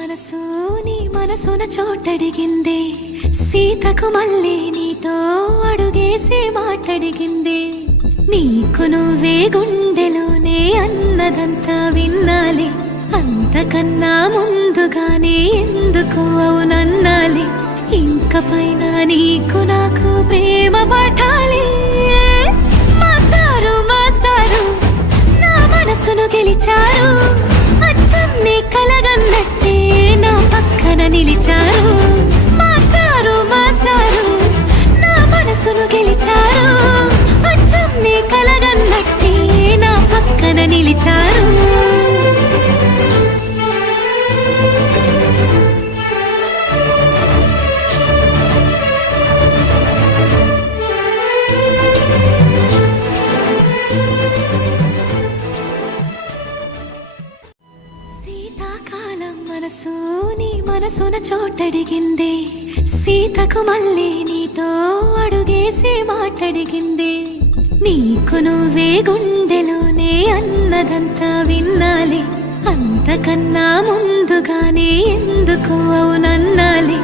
మనసు నీ మనసున చోటడిగిందే, సీతకు మళ్ళీ నీతో అడుగేసి మాటడిగిందే. నీకు నువ్వే గుండెలోనే అన్నదంతా విన్నాలి, అంతకన్నా ముందుగానే ఎందుకు అవునన్నాలి. ఇంక పైన నీకు నాకు ప్రేమ పాఠాలి. మాస్టారు మాస్టారు నా మనసును గెలిచారు, అచ్చం నీ కలగన్నట్టే నా పక్కన నిలిచారు. మాస్టారు మాస్టారు నా మనసును గెలిచారు, అచ్చం నీ కలగన్నట్టే నా పక్కన నిలిచారు. శీతాకాలం మనసు నీ మనసున చోటడిగిందే, సీతకు మళ్ళీ నీతో అడుగేసి మాటడిగిందే. నీకు నువ్వే గుండెలోనే అన్నదంతా విన్నాలి, అంతకన్నా ముందుగానే ఎందుకు అవునన్నాలి.